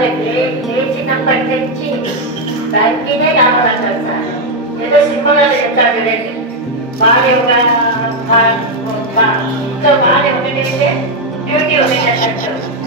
లేచినప్పటి నుంచి బ్యాంకినే కావాలంటారు సార్. ఏదో సింపుల్గా చెప్తాడు రేపు భార్య ఒక ఇంట్లో భార్య ఒకటి డ్యూటీ ఒకటి.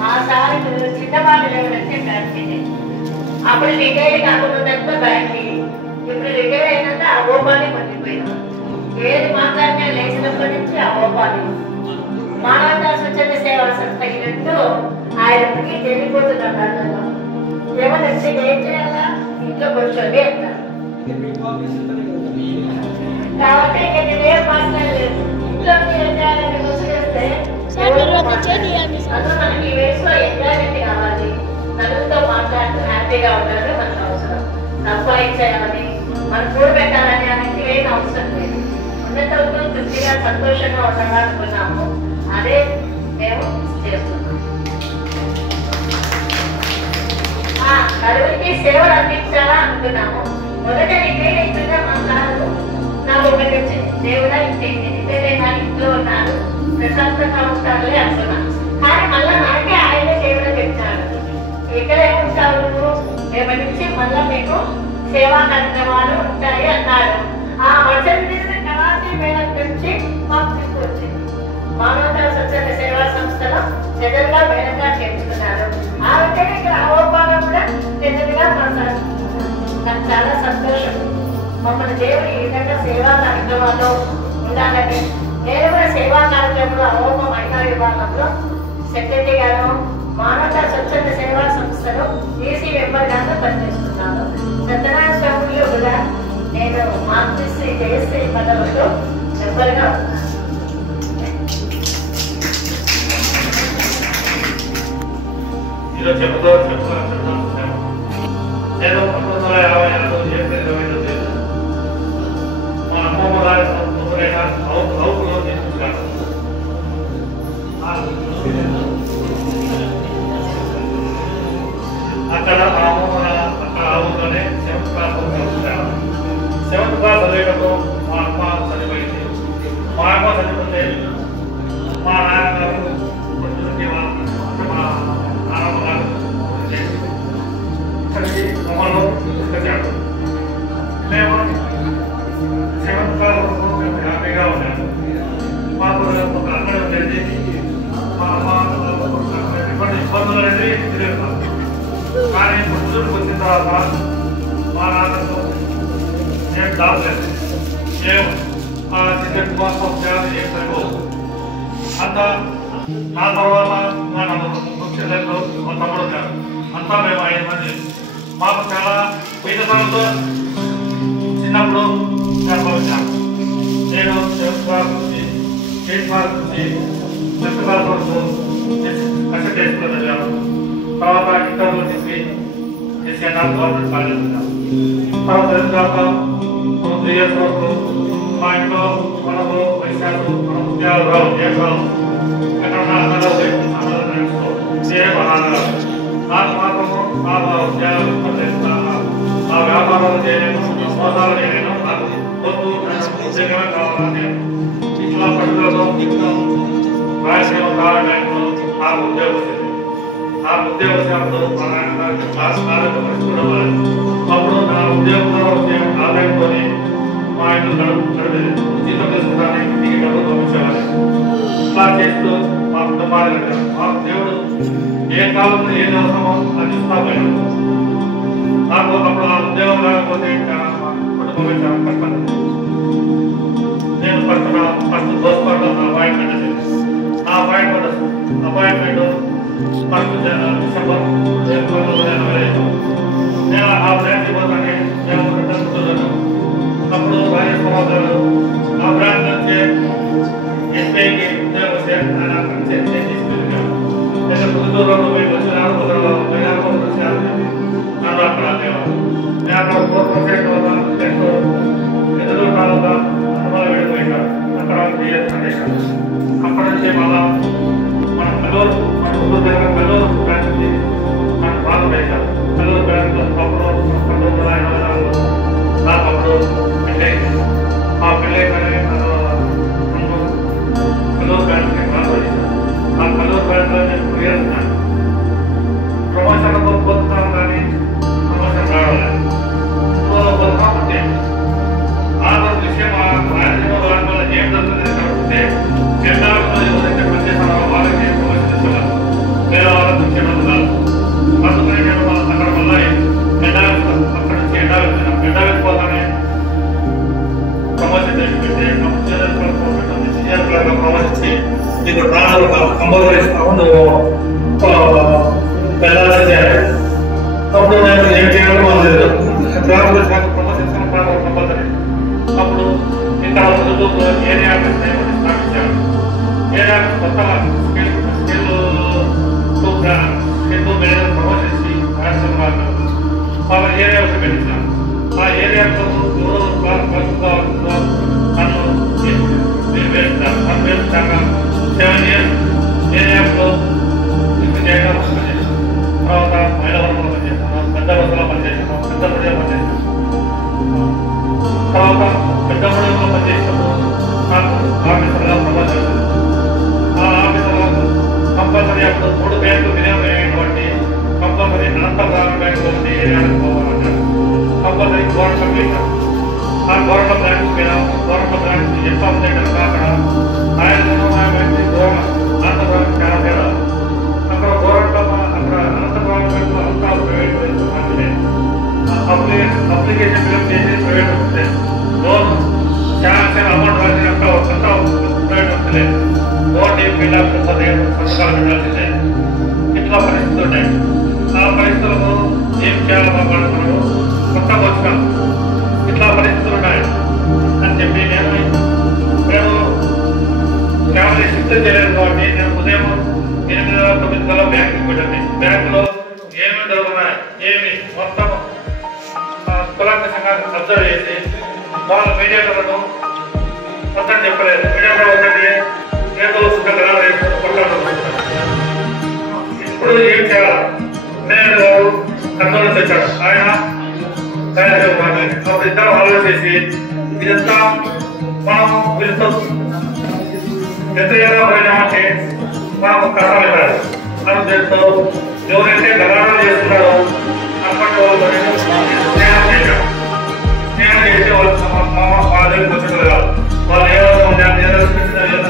మా సార్ చిన్నవాళ్ళు ఎవరంటే బ్యాంకినే. అప్పుడు రిటైర్ కాకుండా బ్యాంకింగ్, ఇప్పుడు రిటైర్ అయినాక ఆ ఓపాలి పడిపోయినాం. ఏది మాట్లాడినా లేచినప్పటి నుంచి ఆ ఓపాలి. మానవతా స్వచ్ఛంద సేవా సంస్థ ఇన్నట్టు ఆయనకి తెలియపోతున్నాడు. ఏమన్నా ఏం చేయాలా, ఇంట్లో కూర్చోండి అంటారు. కాబట్టి నేను ఏం మాట్లాడలేదు. ఇంట్లో ఏం చేయాలని కూర్చొస్తే అందులో మనకి ఈ వయసులో ఎంజాయ్మెంట్ కావాలి. నలుగురితో మాట్లాడుతూ హ్యాపీగా ఉండాలి. మనకు అవసరం సంపాదించాలని, మనం కూడబెట్టాలని అనేది ఏం అవసరం లేదు. ఉన్నతంతో తృప్తిగా సంతోషంగా ఉండాలనుకున్నాము. అదే మేము చేస్తున్నాం. నలుగురికి సేవలు అందించాలా అనుకున్నాము. మొదట నిజంగా మా సారు నాకు ఒకటి వచ్చింది, దేవుడా ఇంటి నిజేనా ఇంట్లో ఉన్నారు ప్రశాంతంగా ఉంటారులే అనుకున్నాను. కానీ మళ్ళా నాకే ఆయనే దేవుడు చెప్పాడు, ఇక్కడే ఉంటావు నువ్వు, రేపటి నుంచి మళ్ళా మీకు సేవా కార్యక్రమాలు ఉంటాయి అన్నాడు. ఆ వర్షం కళాశాల మేళం నుంచి మాకు తీసుకొచ్చింది. మానవతా స్వచ్ఛంద సేవా సంస్థలో జనరల్గా మేళంగా చేర్చుకున్నారు. ఆ వెంటనే ఇక్కడ అవోపాలు కూడా జనరల్గా నాకు చాలా సంతోషం. మమ్మల్ని దేవుడు ఈ విధంగా సేవా కార్యక్రమాల్లో ఉండాలని. నేను కూడా సేవా కార్యక్రమంలో అవోప మహిళా విభాగంలో సెక్రటరీ గాను, మానవతా స్వచ్ఛంద సేవా సంస్థలో ఈసీ మెంబర్ గాను పనిచేస్తున్నాను. సత్యనారాయణ స్వామిలో కూడా నేను మాతృశ్రీ జయశ్రీ పదవుల్లో మెంబర్గా ఉన్నాను. నేను 1956 ఏప్రిల్ 25 మా అమ్మమ్మ గారి సొంతూరైన అవుకులో తీసుకున్నాను. అక్కడ ఆ అమ్మమ్మ అక్కడ అవులోనే 7th క్లాస్ చదువుకున్నాను. 7th క్లాస్ చదివేటప్పుడు మా అమ్మ చనిపోయింది. మా అమ్మ చనిపోతే మా నాన్నగారు పొద్దున్నకి మా నాన్నమ్మ గారు మమ్మల్ని తీసుకొచ్చాడు. మేము 7th క్లాస్ హ్యాపీగా ఉన్నాము. మాకు ఒక అంగడి ఉండేది. మా అమ్మ ఇబ్బందులు అనేది తెలియదు. కానీ పొద్దున్నకి వచ్చిన తర్వాత మా నాన్నకు నేను జాబ్ లేదు, మేము ఆ టికెట్ కోసం చేయాలని ఏం సరిపోదు. అంతా నా తర్వాత నా చెల్లెళ్ళు మా తమ్ముడు గారు అంతా మేము 5 మంది. మాకు చాలా పేదతనంతో చిన్నప్పుడు గర్భవచ్చాను. నేను 7th క్లాస్ నుంచి 8th క్లాస్ నుంచి 10th క్లాస్ వరకు కష్టం చేసుకుని చదివాను. తర్వాత ఇంటర్లో డిగ్రీ ఎస్ఎన్ఆర్ గవర్నమెంట్ కాలేజ్ వచ్చాను. తర్వాత 3 years వరకు మా ఇంట్లో మనకు వైశాఖ మన ఉద్యోగాలు రావు, ఏం రావు. ఎక్కడ నాకు మాత్రము ఆ ఉద్యోగాలు పనిచేస్తున్నాను. ఆ వ్యాపారాలు చేయలేను, మోసాలు చేయలేను. నాకు వద్దు, ఉద్యోగమే కావాలని ఇట్లా పట్టుదలతో రాయలసీమ కావడానికి నాకు ఉద్యోగం వచ్చింది. ఆ ఉద్యోగం వచ్చినప్పుడు మా నాన్నగారికి క్లాస్ కాలేజీ పరిస్థితులు అప్పుడు నా ఉద్యోగంలో వచ్చే ఆదాయంతో మా ఇంట్లో గడిపేది. జీతం తెలుసుకోవడానికి ఇంటికి డబ్బులు పంపించేవాళ్ళు. ఇట్లా చేస్తూ మా కుటుంబాలు మాకు దేవుడు ఏ కాలంలో ఏది అవసరమో అది ఇస్తా పోయాడు. నాకు అప్పుడు ఆ ఉద్యోగం లేకపోతే కుటుంబమే చాలా కష్టం. నేను ఫస్ట్ దోసుకోవడంలో నా అపాయింట్మెంట్ వచ్చింది. నా అపాయింట్మెంట్ ఫస్ట్ డిసెంబర్ 1985. నేను ఆ బ్రాంచ్కి పోతానే నేను కూర్చున్నాను. అప్పుడు రాజేశ్వరరావు గారు ఆ బ్రాంచ్ నుంచి ఎస్బీఐకి ఉద్యోగం వస్తే ఆయన అక్కడి నుంచి ఎస్బీఐ తీసుకెళ్ళాను. నేను పుదుటూరులో పోయి వచ్చినాడు, నన్ను అక్కడ అనేవాడు. నేను అక్కడ 4% ఎదురు కాలంగా అనుమతి వెళ్ళిపోయినాడు. అక్కడ 3 years పనిచేశాను. అక్కడి నుంచి మళ్ళా మన కల్లూరు బ్రాంచ్కి మనం బాగా వేశారు. కల్లూరు బ్రాంచ్లో అప్పుడు 1984లో నాకు అప్పుడు పెళ్ళైంది. ఆ పెళ్ళైపోయిన కల్లూరు బ్రాంచ్కి ట్రాన్స్ఫర్ చేశాను. ఆ కల్లూరు బ్రాంచ్లో నేను 3 years ఉన్నాను. ప్రమోషన్ ప్రమోషన్ పెట్టి సీనియర్ క్లర్క్ ప్రమోషన్ నీకు ప్రాణాలు కంపల్సరీ ఇస్తాము, వెళ్ళాల్సి చేయాలి. అప్పుడు నేను ఏం చేయాలో లేదు, ప్రమోషన్ కంపల్సరీ. అప్పుడు ఇంకా ఏరియా స్థాపించాను. ఏరియా కొత్తగా స్కిల్ మేనేజర్ ప్రమోషన్ ఇచ్చి వాళ్ళ ఏరియా పెట్టించాను. ఆ ఏరియాలో నన్ను వేస్తాను. నన్ను వేస్తాక 7 years ఏరియాలో చేయడం పనిచేసాను. తర్వాత మైలవరంలో పనిచేసాను, పెద్ద బస్సులో పనిచేసాను, పెద్ద ప్రజలు పనిచేసాను. తర్వాత పెద్ద ప్రజల్లో పనిచేసినప్పుడు నాకు ఆఫీసర్గా ప్రమోషన్. ఆ ఆఫీసర్లకు కంపల్సరీ అప్పుడు 3 బ్యాంకులు వినియోగమైనటువంటి కంపల్సరీ అనంతపురం బ్యాంకు ఏరియాలకు పోవాలన్నారు. కంపల్సరీ గవర్నమెంట్ వేశాం. ఆ గవర్నమెంట్ బ్యాంకు మీద గవర్నమెంట్ బ్యాంకు ఎగ్జామ్ చేయడం కాకుండా అనంతపురం చాలా తేడా. అక్కడ గవర్నమెంట్ అక్కడ అనంతపురం బ్యాంకు అంతా ప్రైవేట్ మంచిదే. అప్లికేషన్ ఫిల్అప్ చేసి ప్రైవేట్ వస్తుంది. లోన్ చాలా అమౌంట్ రాసి అంతా ప్రైవేట్ వస్తుంది. లోన్ ఫిల్అప్ సంతకాలు పెట్టాల్సిందే. ఇట్లా పరిస్థితులు ఉంటాయి. ఆ పరిస్థితులకు ఏం చేయాలో మాట్లాడుతున్నాము. కొత్తగా వచ్చినాం, ఇట్లా పరిస్థితులు ఉన్నాయి అని చెప్పి మేము ఫ్యామిలీ షిఫ్ట్ చేయలేదు కాబట్టి నేను ఉదయం 8-9 బ్యాంకుకి పెట్టండి. బ్యాంకులో ఏమేమి జరుగుతున్నాయి ఏమి మొత్తం కులాంకషంగా అబ్జర్వ్ చేసి వాళ్ళ మీడియాటర్లను మొత్తం చెప్పలేదు. మీడియాటర్ ఒకటి ఏదో కొట్టాలి. ఇప్పుడు ఏం చేయాలి? నేను గారు కర్నూలు తెచ్చాడు. ఆయన అప్పుడు ఇద్దరు ఆలోచించి ఇదంతా మనం వీళ్ళతో ఎంత పోయినామంటే మనకు కష్టాలు ఇవ్వాలి. మనం తెలుస్తూ ఎవరైతే గలాటలు చేస్తున్నారో అప్పటి వాళ్ళు స్నేహం చేశాం. స్నేహం చేసి వాళ్ళు వాళ్ళ దగ్గరికి వచ్చేది కాదు. వాళ్ళు ఏదో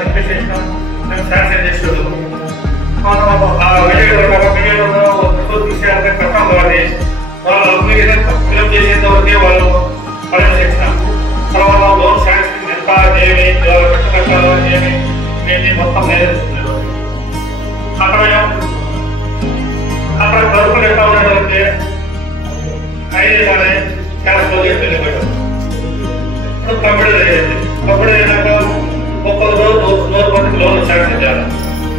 రిక్వెస్ట్ చేసినాం, మేము శాంక్షన్ చేసేది. ఆ విజయవాడలో విషయాలపై కష్టం కాబట్టి వాళ్ళు అప్లికేషన్ ఫిల్అప్ చేసేంతవరకే వాళ్ళు పని చేసినాం. తర్వాత లోన్ శాంక్షన్ ఎంత ఏమి కట్టాలో ఏమి మేము మొత్తం నేర్చుకున్నాం. అక్కడ గడుపులు ఎట్లా ఉన్నట్టు 5 కానీ క్యాష్ లో వెళ్ళిపోయాం. ఇప్పుడు కంప్యూటర్ అయ్యేది. కంప్యూటర్ అయినాక ఒక్కొక్క రోజు 100 మందికి లోన్ శాంక్షన్ చేయాలి.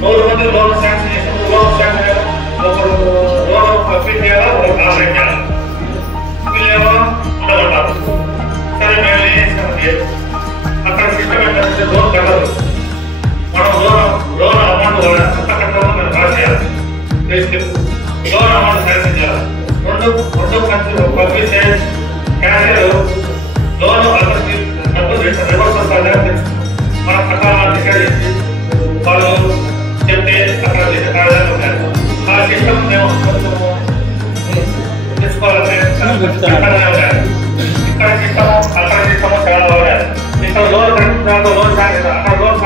100 మందికి లోన్ శాంక్షన్ చేసినప్పుడు లోన్ శాంక్షన్ ఒకరు లోన్ కంప్లీట్ చేయాలా, ఒక కాంట్రాక్ట్ చేయాలి. వీళ్ళేమో ఉండమంటారు. సరే మేము ఏం చేస్తాం, అక్కడ సిస్టమ్ ఏంటంటే లోన్ కట్టదు. మనం లోన్ అమౌంట్ ఎంత కట్టాలో మేము రాసేయాలి. లోన్ అమౌంట్ శాంక్షన్ చేయాలి. రెండు కంట్రీలు పంపిస్తే క్యాషియర్ లోన్ అతనికి డబ్బులు రివర్స్ వస్తాయి. మనం కట్టాలని డిసైడ్ చేసి వాళ్ళు చెప్తే అక్కడ ఆ సిస్టమ్ మేము కొంచెం తీసుకోవాలంటే ఇక్కడ సిస్టమ్ అక్కడ సిస్టమ్ చాలా బాగా ఇక్కడ లోన్ లోన్ అక్కడ లోన్